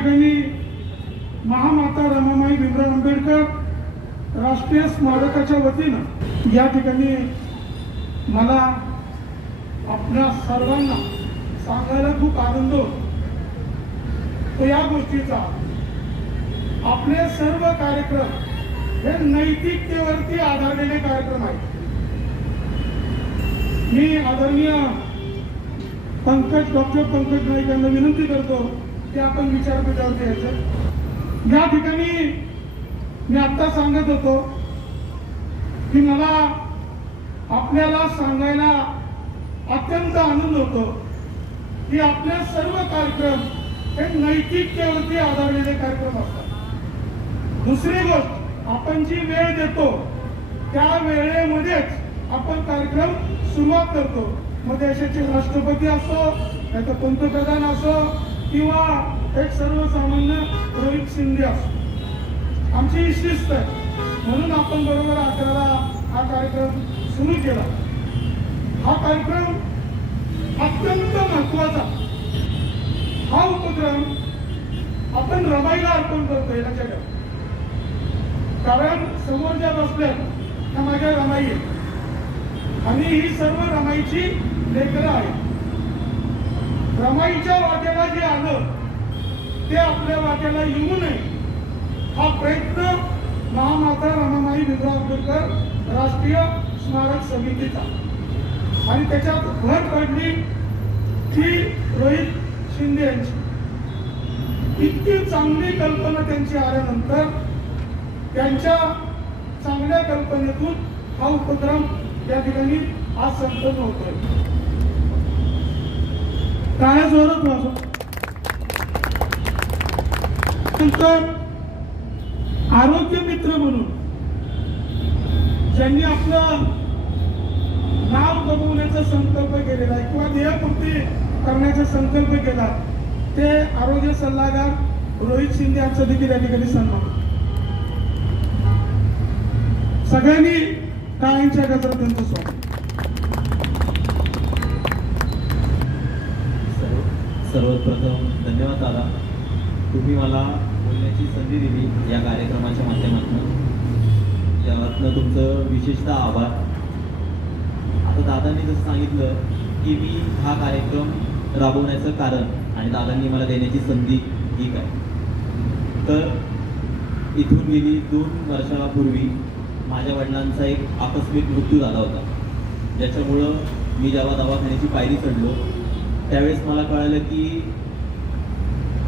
ठिकाणी महामाता रमामाई भीमराव आंबेडकर राष्ट्रीय स्मारकाच्या वतीनं या ठिकाणी मला आपल्या सर्वांना सांगायला खूप आनंद होतो या गोष्टीचा आपले सर्व कार्यक्रम हे नैतिकतेवरती आधारलेले कार्यक्रम आहेत मी आदरणीय पंकज डॉक्टर पंकज नाईक यांना विनंती करतो ते आपण विचार विचारते यायचं या ठिकाणी मी आता सांगत होतो की मला आपल्याला सांगायला अत्यंत आनंद होतो की आपले सर्व कार्यक्रम हे नैतिकतेवरती आधारलेले कार्यक्रम असतात दुसरी गोष्ट आपण जी वेळ देतो त्या वेळेमध्येच आपण कार्यक्रम सुरुवात करतो मग देशाचे राष्ट्रपती असो नाही पंतप्रधान असो किंवा एक सर्वसामान्य रोहित शिंदे असो आमची शिस्त आहे म्हणून आपण बरोबर अकराला हा कार्यक्रम सुरू केला हा कार्यक्रम अत्यंत महत्वाचा हा उपक्रम आपण रमाईला अर्पण करतोय लक्षात कारण समोर ज्या बसल्या त्या माझ्या रमाई आहेत आणि ही सर्व रमाईची लेकरं आहेत रमाईच्या वाट्याला जे आलं ते आपल्या वाट्याला येऊ नये हा प्रयत्न महामाता रमामाई भिंद्रा आंबेडकर राष्ट्रीय स्मारक समितीचा आणि त्याच्यात भर पडली की रोहित शिंदे यांची इतकी चांगली कल्पना त्यांची आल्यानंतर त्यांच्या चांगल्या कल्पनेतून हा उपक्रम या ठिकाणी आज संपन्न होतोय काय जोरत वाजव नंतर आरोग्य मित्र म्हणून ज्यांनी आपलं नाव गमवण्याचा संकल्प केलेला आहे किंवा ध्येयपूर्ती करण्याचा संकल्प केला ते आरोग्य सल्लागार रोहित शिंदे यांचा देखील या ठिकाणी सन्मान सगळ्यांनी काळांच्या गजरात त्यांचं स्वागत सर्वप्रथम धन्यवाद दादा तुम्ही मला बोलण्याची संधी दिली या कार्यक्रमाच्या माध्यमातून यातनं तुमचं विशेषतः आभार आता दादांनी जसं सांगितलं की मी हा कार्यक्रम राबवण्याचं कारण आणि दादांनी मला देण्याची संधी ही काय तर इथून गेली दोन वर्षापूर्वी माझ्या वडिलांचा एक आकस्मिक मृत्यू झाला होता ज्याच्यामुळं मी जेव्हा दवाखान्याची पायरी चढलो त्यावेळेस मला कळालं की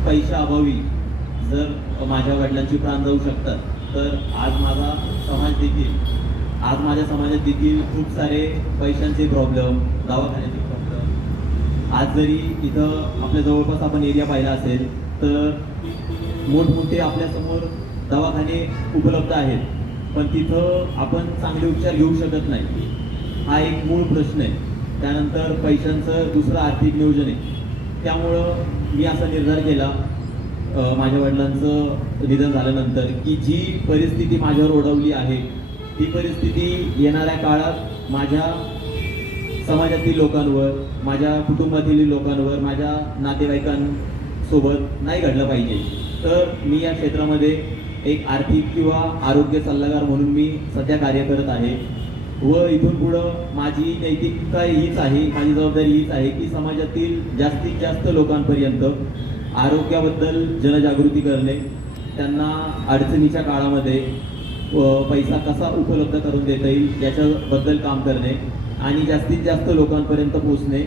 पैशाअभावी अभावी जर माझ्या वडिलांची प्राण जाऊ शकतात तर आज माझा समाज देखील आज माझ्या समाजात देखील खूप सारे पैशांचे प्रॉब्लेम दवाखान्याचे प्रॉब्लेम आज जरी इथं आपल्या जवळपास आपण एरिया पाहिला असेल तर मोठमोठे आपल्यासमोर दवाखाने उपलब्ध आहेत पण तिथं आपण चांगले उपचार घेऊ शकत नाही हा एक मूळ प्रश्न आहे त्यानंतर पैशांचं दुसरं आर्थिक नियोजन आहे त्यामुळं मी असा निर्धार केला माझ्या वडिलांचं निधन झाल्यानंतर की जी परिस्थिती माझ्यावर ओढवली आहे ती परिस्थिती येणाऱ्या काळात माझ्या समाजातील लोकांवर माझ्या कुटुंबातील लोकांवर माझ्या नातेवाईकांसोबत नाही घडलं पाहिजे तर मी या क्षेत्रामध्ये एक आर्थिक किंवा आरोग्य सल्लागार म्हणून मी सध्या कार्य करत आहे व इथून पुढं माझी नैतिकता हीच आहे माझी जबाबदारी हीच आहे की समाजातील जास्तीत जास्त लोकांपर्यंत आरोग्याबद्दल जनजागृती करणे त्यांना अडचणीच्या काळामध्ये पैसा कसा उपलब्ध करून देता येईल याच्याबद्दल काम करणे आणि जास्तीत जास्त लोकांपर्यंत पोचणे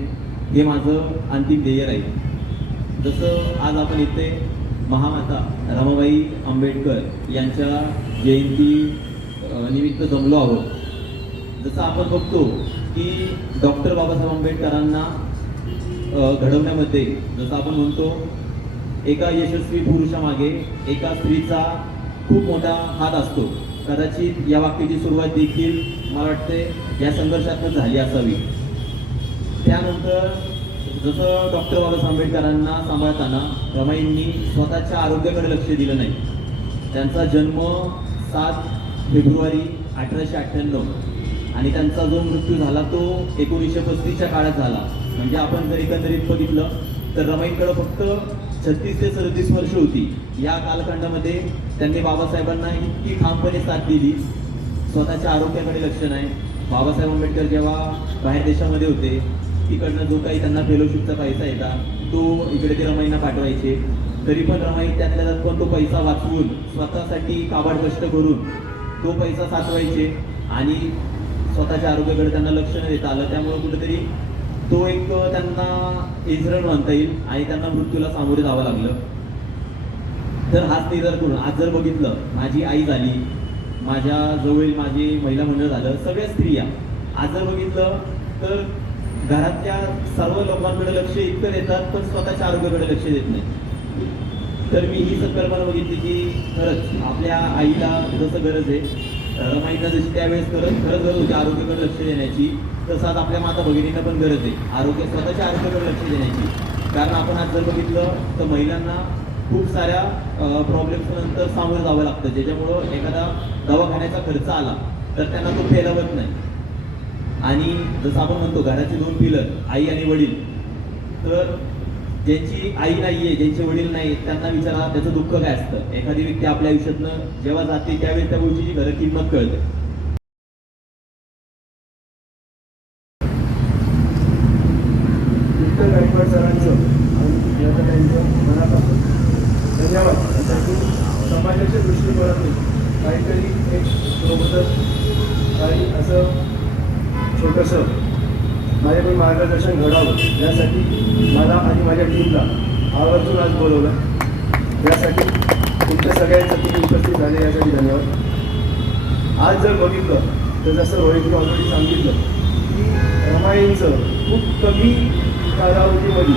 हे माझं अंतिम ध्येय राहील जसं आज आपण इथे महामाता रमाबाई आंबेडकर यांच्या जयंती निमित्त जमलो आहोत जसं आपण बघतो की डॉक्टर बाबासाहेब आंबेडकरांना घडवण्यामध्ये जसं आपण म्हणतो एका यशस्वी पुरुषामागे एका स्त्रीचा खूप मोठा हात असतो कदाचित या वाक्याची सुरुवात देखील मला वाटते या संघर्षातनं झाली असावी त्यानंतर जसं डॉक्टर बाबासाहेब आंबेडकरांना सांभाळताना रमाईंनी स्वतःच्या आरोग्याकडे लक्ष दिलं नाही त्यांचा जन्म सात फेब्रुवारी अठराशे अठ्ठ्याण्णव आणि त्यांचा जो मृत्यू झाला तो एकोणीसशे पस्तीसच्या काळात झाला म्हणजे आपण जर एकंदरीत बघितलं तर रमाईंकडं फक्त छत्तीस ते सदतीस वर्ष होती या कालखंडामध्ये त्यांनी बाबासाहेबांना इतकी ठामपणे साथ दिली स्वतःच्या आरोग्याकडे लक्ष नाही बाबासाहेब आंबेडकर जेव्हा बाहेर देशामध्ये होते तिकडनं जो काही त्यांना फेलोशिपचा पैसा येता तो इकडे ते रमाईंना पाठवायचे तरी पण रमाई त्यातल्या पण तो पैसा वाचवून स्वतःसाठी काबाड कष्ट करून तो पैसा साचवायचे आणि स्वतःच्या आरोग्याकडे त्यांना लक्ष न देता आलं त्यामुळे कुठेतरी तो एक त्यांना इन्सिडेंट मानता येईल आणि त्यांना मृत्यूला सामोरे जावं लागलं तर हाच जर करून आज जर बघितलं माझी आई झाली माझ्या जवळील माझी महिला मंडळ झालं सगळ्या स्त्रिया आज जर बघितलं तर घरातल्या सर्व लोकांकडे लक्ष इतकं देतात पण स्वतःच्या आरोग्याकडे लक्ष देत नाही तर मी ही संकल्पना बघितली की खरंच आपल्या आईला जसं गरज आहे माहिती जशी त्यावेळेस करत खरंच गरज होती आरोग्याकडे लक्ष देण्याची तसाच आपल्या माता भगिनीनं पण गरज आहे आरोग्य स्वतःच्या आरोग्याकडे लक्ष देण्याची कारण आपण आज जर बघितलं तर महिलांना खूप साऱ्या प्रॉब्लेम्स नंतर सामोरं जावं लागतं ज्याच्यामुळं एखादा दवाखान्याचा खर्च आला तर त्यांना तो फेलावत नाही आणि जसं आपण म्हणतो घराचे दोन पिलर आई आणि वडील तर ज्यांची आई नाहीये ज्यांचे वडील नाही त्यांना विचारा त्याचं दुःख काय असतं एखादी व्यक्ती आपल्या आयुष्यातनं जेव्हा जाते त्यावेळी त्या गोष्टीची घर किंमत कळते सरवडेंनी ऑलरेडी सांगितलं की रामायणचं खूप कमी कालावधीमध्ये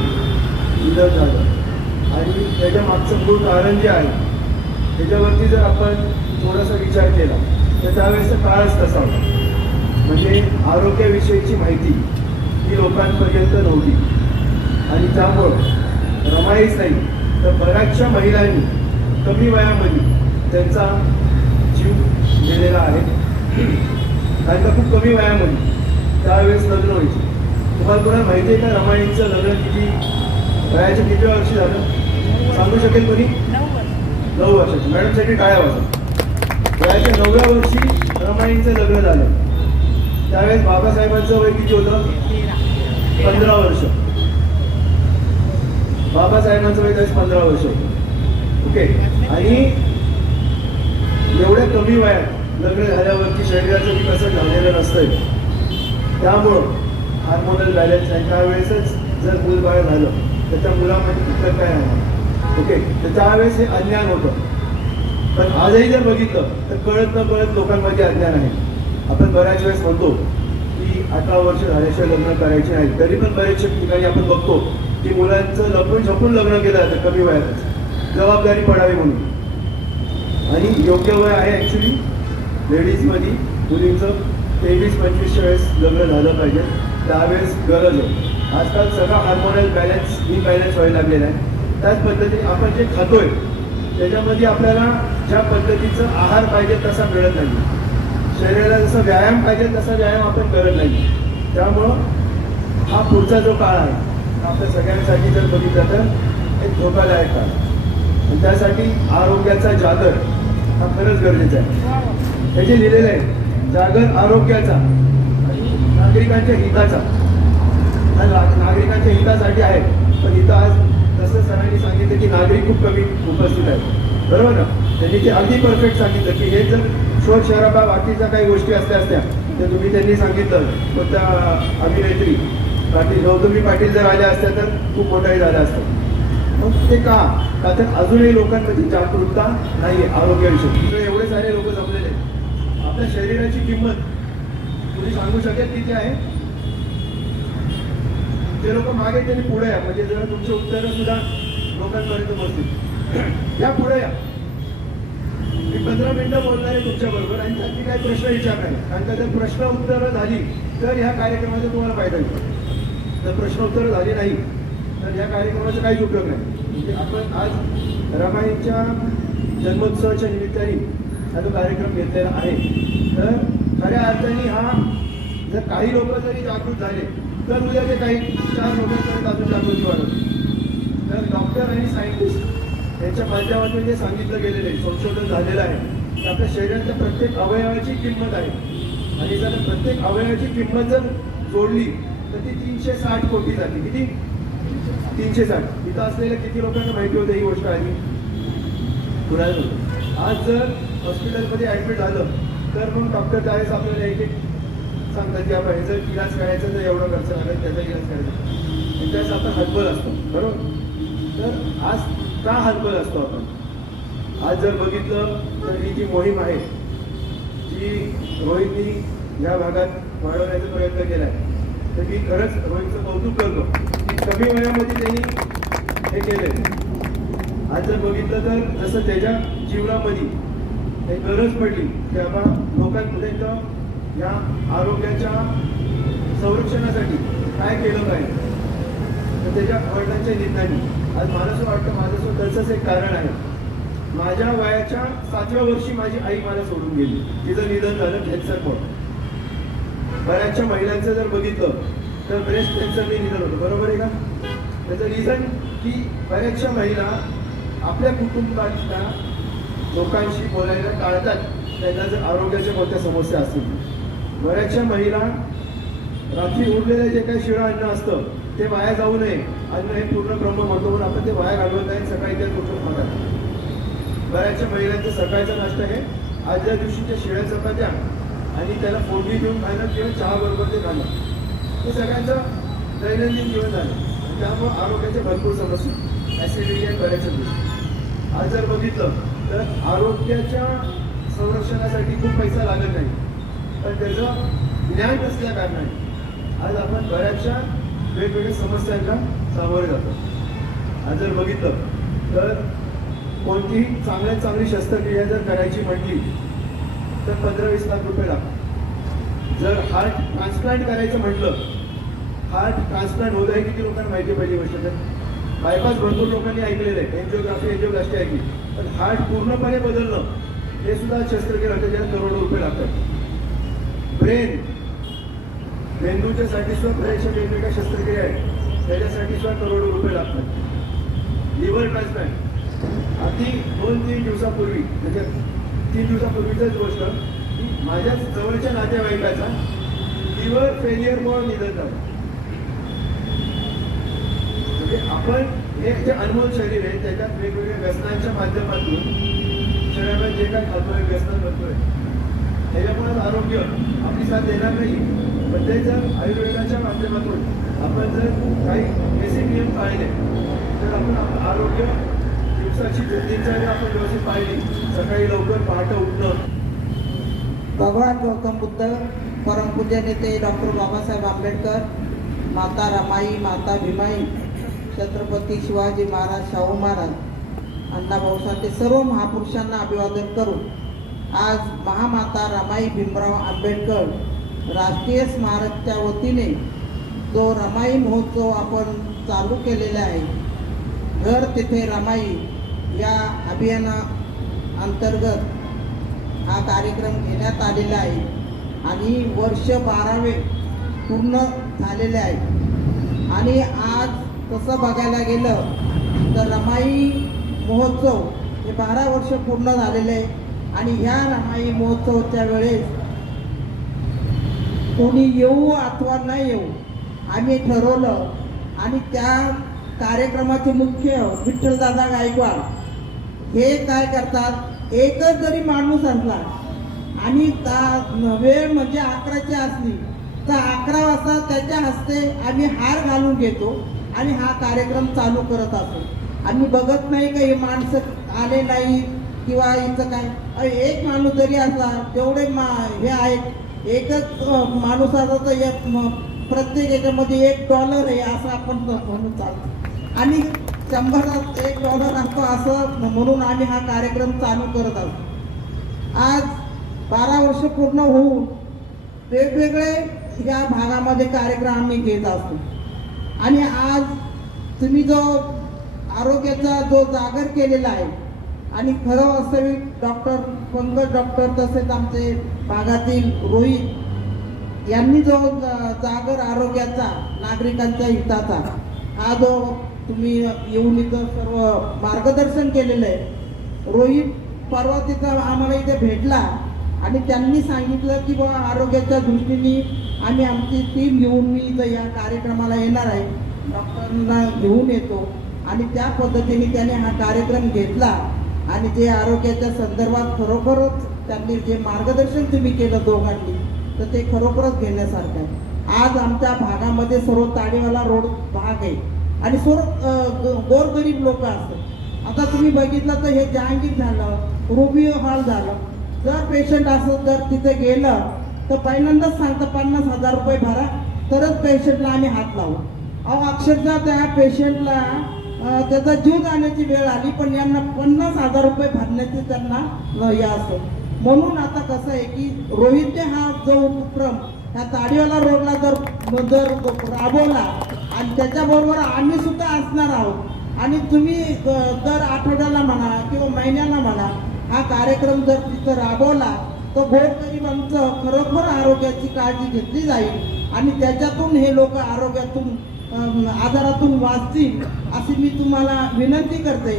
निधन झालं आणि त्याच्या मागचं मूळ कारण जे आहे त्याच्यावरती जर आपण थोडासा विचार केला तर त्यावेळेस काळच तसा होता म्हणजे आरोग्याविषयीची माहिती ही लोकांपर्यंत नव्हती आणि त्यामुळं रमाईच नाही तर बऱ्याचशा महिलांनी कमी वयामध्ये त्यांचा जीव गेलेला आहे कारण का खूप कमी व्यायाम होईल त्यावेळेस लग्न होईल तुम्हाला कोणाला माहिती आहे का रामायणचं लग्न किती वयाच्या किती वर्षी झालं सांगू शकेल कोणी नऊ वर्षाची मॅडमसाठी टाळ्या वाजव वयाच्या नवव्या वर्षी रामायणचं लग्न झालं त्यावेळेस बाबासाहेबांचं वय किती होतं पंधरा वर्ष बाबासाहेबांचं वय त्यावेळेस पंधरा वर्ष ओके आणि एवढ्या कमी वयात लग्न झाल्यावरती शरीराचं कसं झालेलं नसतंय त्यामुळं हार्मोनल बॅलन्स आहे त्यावेळेसच जर मूल बाळ झालं त्याच्या मुलांमध्ये मुलामध्ये काय आहे ओके तर त्यावेळेस हे अज्ञान होतं पण आजही जर बघितलं तर कळत न कळत लोकांमध्ये अज्ञान आहे आपण बऱ्याच वेळेस म्हणतो की अठरा वर्ष झाल्याशिवाय लग्न करायचे नाही तरी पण बऱ्याचशा ठिकाणी आपण बघतो की मुलांचं लपून छपून लग्न केलं जातं कमी वयातच जबाबदारी पडावी म्हणून आणि योग्य वय आहे ॲक्च्युली लेडीजमध्ये मुलींचं तेवीस पंचवीसशे वेळेस लग्न झालं पाहिजे त्यावेळेस गरज आहे आजकाल सगळा हार्मोनल बॅलन्स बॅलेन्स व्हायला लागलेला आहे त्याच पद्धतीने आपण जे खातोय त्याच्यामध्ये आपल्याला ज्या पद्धतीचं आहार पाहिजे तसा मिळत नाही शरीराला जसा व्यायाम पाहिजे तसा व्यायाम आपण करत नाही त्यामुळं हा पुढचा जो काळ आहे आपल्या सगळ्यांसाठी जर बघितलं तर एक धोकादायक काळ आणि त्यासाठी आरोग्याचा जागर हा खरंच गरजेचा आहे हे जे लिहिलेलं आहे जागर आरोग्याचा नागरिकांच्या हिताचा नागरिकांच्या हितासाठी आहे पण इथं आज तसं सरांनी सांगितलं की नागरिक खूप कमी उपस्थित आहेत बरोबर ना त्यांनी ते अगदी परफेक्ट सांगितलं की हे जर शोध शहराबा बाकीच्या काही गोष्टी असल्या असत्या तर तुम्ही त्यांनी सांगितलं मग त्या अभिनेत्री पाटील गौतमी पाटील जर आल्या असत्या तर खूप मोठाही झाल्या असतं मग ते का का तर अजूनही लोकांमध्ये जागरूकता नाही आरोग्याविषयी आपल्या शरीराची किंमत तुम्ही सांगू शकेल किती आहे ते लोक मागे त्यांनी पुढे या म्हणजे जर तुमचे उत्तर सुद्धा लोकांपर्यंत बसतील या पुढे या मी पंधरा मिनिटं बोलणार आहे तुमच्या बरोबर आणि त्यांनी काही प्रश्न विचारणार कारण का जर प्रश्न उत्तर झाली तर ह्या कार्यक्रमाचा तुम्हाला फायदा होईल जर प्रश्न उत्तर झाली नाही तर या कार्यक्रमाचा काहीच उपयोग नाही म्हणजे आपण आज रमाईच्या जन्मोत्सवाच्या निमित्ताने हा जो कार्यक्रम घेतलेला आहे तर खऱ्या अर्थाने हा जर काही लोक जरी जागृत झाले तर उद्या ते काही चार लोक अजून जागृती तर डॉक्टर आणि सायंटिस्ट यांच्या माध्यमातून जे सांगितलं गेलेलं आहे संशोधन झालेलं आहे आपल्या शरीराच्या प्रत्येक अवयवाची किंमत आहे आणि जर प्रत्येक अवयवाची किंमत जर जोडली तर ती तीनशे साठ कोटी झाली किती तीनशे साठ इथं असलेल्या किती लोकांना माहिती होते ही गोष्ट मी कुणाला आज जर हॉस्पिटलमध्ये ॲडमिट आलं तर मग डॉक्टर त्यावेळेस आपल्याला एक एक सांगतात की आपण ह्याचा इलाज करायचा तर एवढा खर्च आला त्याचा इलाज करायचा म्हणजे त्यावेळेस आपण हतबल असतो बरोबर तर आज का हतबल असतो आपण आज जर बघितलं तर ही जी मोहीम आहे जी रोहितनी ह्या भागात वाढवण्याचा प्रयत्न केला आहे तर मी खरंच रोहितचं कौतुक करतो की कमी वेळामध्ये त्यांनी हे केलं आज जर बघितलं तर जसं त्याच्या जीवनामध्ये एक गरज पडली की आपण लोकांमध्ये या आरोग्याच्या संरक्षणासाठी काय केलं पाहिजे तर त्याच्या वडिलांच्या निधनाने आज मला असं वाटतं माझं त्याचंच एक कारण आहे माझ्या वयाच्या सातव्या वर्षी माझी आई मला सोडून गेली तिचं निधन झालं पण बऱ्याचशा महिलांचं जर बघितलं तर ब्रेस्ट कॅन्सरने निधन होतं बरोबर आहे का त्याचं रिझन की बऱ्याचशा महिला आपल्या कुटुंबांच्या लोकांशी बोलायला टाळतात त्यांना जर आरोग्याच्या कोणत्या समस्या असतील बऱ्याचशा महिला रात्री उरलेलं जे काही शिळा अन्न असतं ते वाया जाऊ नये अन्न हे पूर्ण ब्रह्म म्हणतो म्हणून आपण ते वाया घालवत नाही सकाळी त्या कुठून खातात बऱ्याचशा महिलांचं सकाळचं नाश्ता हे आजच्या दिवशीच्या शिळ्या चपात्या आणि त्याला फोडणी देऊन खाणं किंवा चहा बरोबर ते खाणं हे सगळ्यांचं दैनंदिन जीवन झालं त्यामुळं आरोग्याच्या भरपूर समस्या ॲसिडिटी आणि बऱ्याचशा गोष्टी आज जर बघितलं तर आरोग्याच्या संरक्षणासाठी खूप पैसा लागत नाही पण त्याचं ज्ञान नसल्या कारणाने आज आपण बऱ्याचशा वेगवेगळ्या समस्यांना सामोरे जातो आज जर बघितलं तर कोणतीही चांगल्यात चांगली शस्त्रक्रिया जर करायची म्हटली तर पंधरा वीस लाख रुपये लागतात जर हार्ट ट्रान्सप्लांट करायचं म्हटलं हार्ट ट्रान्सप्लांट होत आहे किती लोकांना माहिती पाहिजे गोष्ट बायपास भरपूर लोकांनी ऐकलेलं आहे एन्जिओग्राफी एन्जिओग्राफी ऐकली पण हार्ट पूर्णपणे बदललं हे सुद्धा शस्त्रक्रिया त्याच्यात करोडो रुपये लागतात ब्रेन मेंदूच्या साठी सुद्धा बऱ्याचशा वेगवेगळ्या शस्त्रक्रिया आहेत त्याच्यासाठी सुद्धा करोडो रुपये लागतात लिव्हर ट्रान्सप्लांट आधी दोन तीन दिवसापूर्वी म्हणजे तीन दिवसापूर्वीचीच गोष्ट की माझ्याच जवळच्या नातेवाईकाचा लिव्हर फेलियरमुळे निधन झालं आपण एक जे अनमोल शरीर आहे त्याच्यात वेगवेगळ्या व्यसनांच्या माध्यमातून शरीराला जे काय खातोय व्यसन करतोय त्याच्यामुळे आरोग्य आपली साथ देणार नाही पण ते जर आयुर्वेदाच्या माध्यमातून आपण जर काही बेसिक नियम पाळले तर आपण आरोग्य दिवसाची दिनचर्या आपण व्यवस्थित पाहिली सकाळी लवकर पहाटे उठणं भगवान गौतम बुद्ध परमपूज्य नेते डॉक्टर बाबासाहेब आंबेडकर माता रमाई माता भीमाई छत्रपती शिवाजी महाराज शाहू महाराज अण्णाभाऊ साठे सर्व महापुरुषांना अभिवादन करून आज महामाता रमाई भीमराव आंबेडकर राष्ट्रीय स्मारकच्या वतीने जो रमाई महोत्सव आपण चालू केलेला आहे घर तिथे रमाई या अभियाना अंतर्गत हा कार्यक्रम घेण्यात आलेला आहे आणि वर्ष बारावे पूर्ण झालेले आहे आणि आज तसं बघायला गेलं तर रमाई महोत्सव हे बारा वर्ष पूर्ण झालेले आहे आणि ह्या रमाई महोत्सवच्या वेळेस कोणी येऊ अथवा नाही येऊ आम्ही ठरवलं आणि त्या कार्यक्रमाचे मुख्य विठ्ठलदादा गायकवाड हे काय करतात एकच जरी माणूस असला आणि ता वेळ म्हणजे अकराची असली तर अकरा वाजता त्याच्या हस्ते आम्ही हार घालून घेतो आणि हा कार्यक्रम चालू करत असतो आणि मी बघत नाही का हे माणसं आले नाही किंवा हिचं काय एक माणूस जरी असला तेवढे मा हे आहेत एकच माणूस तर एक प्रत्येक याच्यामध्ये एक डॉलर आहे असं आपण म्हणून चालतो आणि शंभरात एक डॉलर असतो असं म्हणून आम्ही हा कार्यक्रम चालू करत आहोत आज बारा वर्ष पूर्ण होऊन वेगवेगळे या भागामध्ये कार्यक्रम आम्ही घेत असतो आणि आज तुम्ही जो आरोग्याचा जो जागर केलेला आहे आणि खरं वास्तविक डॉक्टर पंकज डॉक्टर तसेच आमचे भागातील रोहित यांनी जो जागर आरोग्याचा नागरिकांच्या हिताचा हा जो तुम्ही येऊन इथं सर्व मार्गदर्शन केलेलं आहे रोहित परवा तिथं आम्हाला इथे भेटला आणि त्यांनी सांगितलं की बा आरोग्याच्या दृष्टीने आम्ही आमची टीम घेऊन मी इथं या कार्यक्रमाला येणार आहे डॉक्टरांना घेऊन येतो आणि त्या पद्धतीने त्याने हा कार्यक्रम घेतला आणि जे आरोग्याच्या संदर्भात खरोखरच त्यांनी जे मार्गदर्शन तुम्ही केलं दोघांनी तर ते खरोखरच घेण्यासारखं आहे आज आमच्या भागामध्ये सर्व ताडीवाला रोड भाग आहे आणि सर्व गोरगरीब लोक असतात आता तुम्ही बघितलं तर हे जहांगीर झालं रुबिओ हॉल झालं जर पेशंट असं तर तिथे गेलं तर पहिल्यांदाच सांगता पन्नास हजार रुपये भरा तरच पेशंटला आम्ही हात लावू अहो अक्षरशः त्या पेशंटला त्याचा जीव जाण्याची वेळ आली पण यांना पन्नास हजार रुपये भरण्याचे त्यांना या असं म्हणून आता कसं आहे की रोहितने हा जो उपक्रम ह्या ताडीवाला रोडला जर जर राबवला आणि त्याच्याबरोबर आम्ही सुद्धा असणार आहोत आणि तुम्ही दर आठवड्याला म्हणा किंवा महिन्याला म्हणा हा कार्यक्रम जर तिथं राबवला तो बोट गरीब खरोखर आरोग्याची काळजी घेतली जाईल आणि त्याच्यातून हे लोक आरोग्यातून आजारातून वाचतील अशी मी तुम्हाला विनंती करते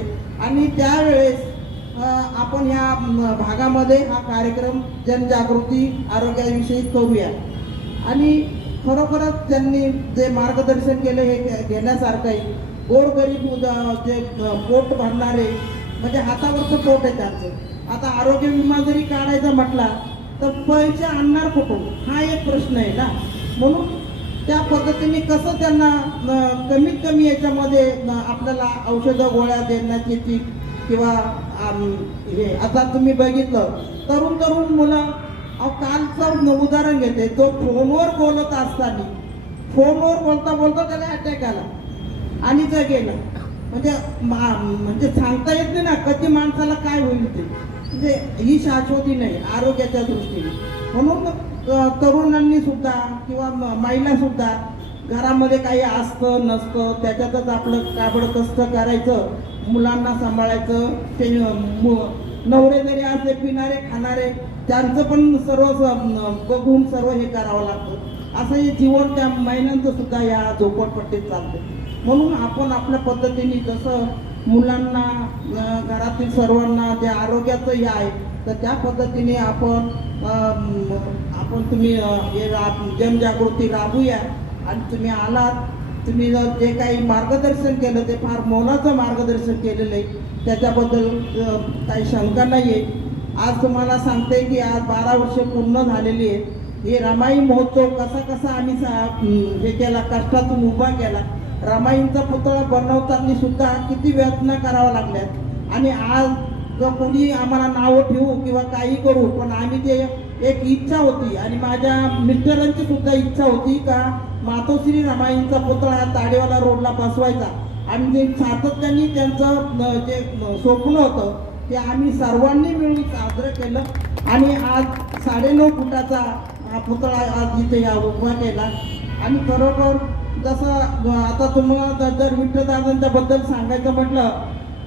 आणि त्यावेळेस आपण ह्या भागामध्ये हा कार्यक्रम जनजागृती आरोग्याविषयी करूया आणि खरोखरच त्यांनी जे मार्गदर्शन केले हे घेण्यासारखं आहे गोरगरीब जे पोट भरणारे म्हणजे हातावरचं पोट आहे त्यांचं आता आरोग्य विमा जरी काढायचा म्हटला तर पैसे आणणार कुठून हा एक प्रश्न आहे ना म्हणून त्या पद्धतीने कसं त्यांना कमीत कमी याच्यामध्ये आपल्याला औषधं गोळ्या देण्याची किंवा हे आता तुम्ही बघितलं तरुण तरुण मुलं कालचं उदाहरण घेते तो फोनवर बोलत असताना फोनवर बोलता बोलता त्याला अटॅक आला आणि गेलं म्हणजे म्हणजे सांगता येत नाही ना कधी माणसाला काय होईल ते म्हणजे ही शाश्वती नाही आरोग्याच्या दृष्टीने म्हणून तरुणांनी सुद्धा किंवा महिला सुद्धा घरामध्ये काही असतं नसतं त्याच्यातच आपलं काबड कष्ट करायचं मुलांना सांभाळायचं ते नवरे जरी असे पिणारे खाणारे त्यांचं पण सर्व बघून सर्व हे करावं लागतं असं हे जीवन त्या महिलांचं सुद्धा या झोपडपट्टीत चालतं म्हणून आपण आपल्या पद्धतीने जसं मुलांना घरातील सर्वांना जे आरोग्याचं हे आहे तर त्या पद्धतीने आपण आपण तुम्ही हे राब जनजागृती राबूया आणि तुम्ही आलात तुम्ही जर जे काही मार्गदर्शन केलं ते फार मोलाचं मार्गदर्शन केलेलं आहे त्याच्याबद्दल काही शंका नाही आहे आज तुम्हाला सांगते की आज बारा वर्ष पूर्ण झालेली आहे हे रामाई महोत्सव कसा कसा आम्ही हे केला कष्टातून उभा केला रामायणचा पुतळा बनवताना सुद्धा किती वेदना कराव्या लागल्यात आणि आज जर कोणी आम्हाला नावं ठेवू किंवा काही करू पण आम्ही ते एक इच्छा होती आणि माझ्या मिस्टरांची सुद्धा इच्छा होती का मातोश्री रामायणचा पुतळा ताडेवाला रोडला बसवायचा आणि जे सातत्याने त्यांचं जे स्वप्न होतं ते आम्ही सर्वांनी मिळून साजरं केलं आणि आज साडेनऊ फुटाचा हा पुतळा आज इथे या उभा केला आणि खरोखर जसं आता तुम्हाला जर विठ्ठलदादांच्या बद्दल सांगायचं म्हटलं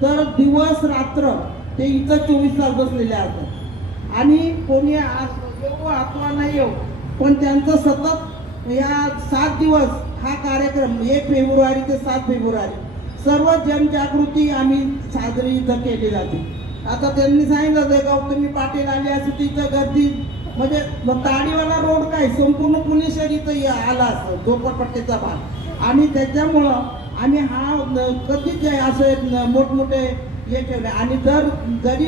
तर दिवस रात्र ते इथं चोवीस तास बसलेले असतात आणि कोणी येऊ आत्मा नाही येऊ पण त्यांचं सतत या सात दिवस हा कार्यक्रम एक फेब्रुवारी ते सात फेब्रुवारी सर्व जनजागृती आम्ही साजरी इथं केली जाते आता त्यांनी सांगितलं जगाव तुम्ही पाटील आली असं तिथं गर्दी म्हणजे मग ताडीवाला रोड काय संपूर्ण पुणे शहर आला असं झोपडपट्टीचा भाग आणि त्याच्यामुळं आम्ही हा कधीच असे मोठमोठे हे ठेवले आणि जर जरी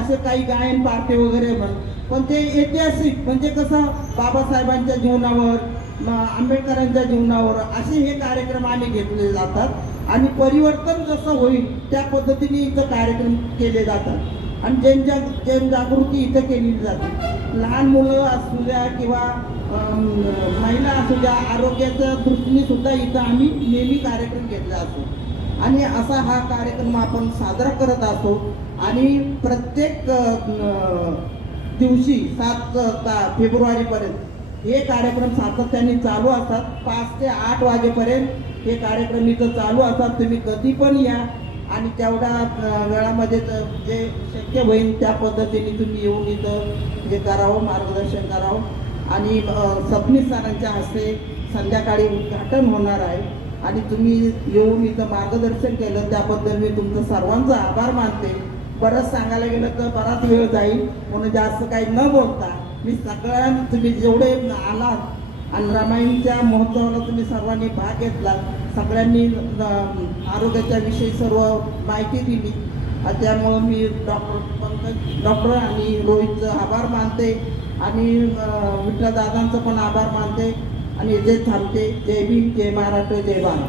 असे काही गायन पार्टी वगैरे म्हण पण ते ऐतिहासिक म्हणजे कसं बाबासाहेबांच्या जीवनावर आंबेडकरांच्या जीवनावर असे हे कार्यक्रम आम्ही घेतले जातात आणि परिवर्तन जसं होईल त्या पद्धतीने इथं कार्यक्रम केले जातात आणि जनजा जनजागृती इथं केली जाते लहान मुलं असू द्या किंवा महिला असू द्या आरोग्याच्या दृष्टीनेसुद्धा इथं आम्ही नेहमी कार्यक्रम घेतला असतो आणि असा हा कार्यक्रम आपण साजरा करत असतो आणि प्रत्येक दिवशी सात ता फेब्रुवारीपर्यंत हे कार्यक्रम सातत्याने चालू असतात पाच ते आठ वाजेपर्यंत हे कार्यक्रम इथं चालू असतात तुम्ही कधी पण या आणि तेवढ्या वेळामध्ये जे शक्य होईल त्या पद्धतीने तुम्ही येऊन इथं हे म्हणजे करावं मार्गदर्शन करावं आणि सबनीस सरांच्या हस्ते संध्याकाळी उद्घाटन होणार आहे आणि तुम्ही येऊन इथं मार्गदर्शन केलं त्याबद्दल मी तुमचं सर्वांचा आभार मानते परत सांगायला गेलं तर बराच वेळ जाईल म्हणून जास्त काही न बोलता मी सगळ्यांना तुम्ही जेवढे आलात आणि रामायणच्या महोत्सवाला तुम्ही सर्वांनी भाग घेतलात सगळ्यांनी आरोग्याच्या विषयी सर्व माहिती दिली त्यामुळं मी डॉक्टर पंकज डॉक्टर आणि रोहितचं आभार मानते आणि विठ्ठलदादांचं पण आभार मानते आणि जे थांबते जय भीम जय महाराष्ट्र जय भारत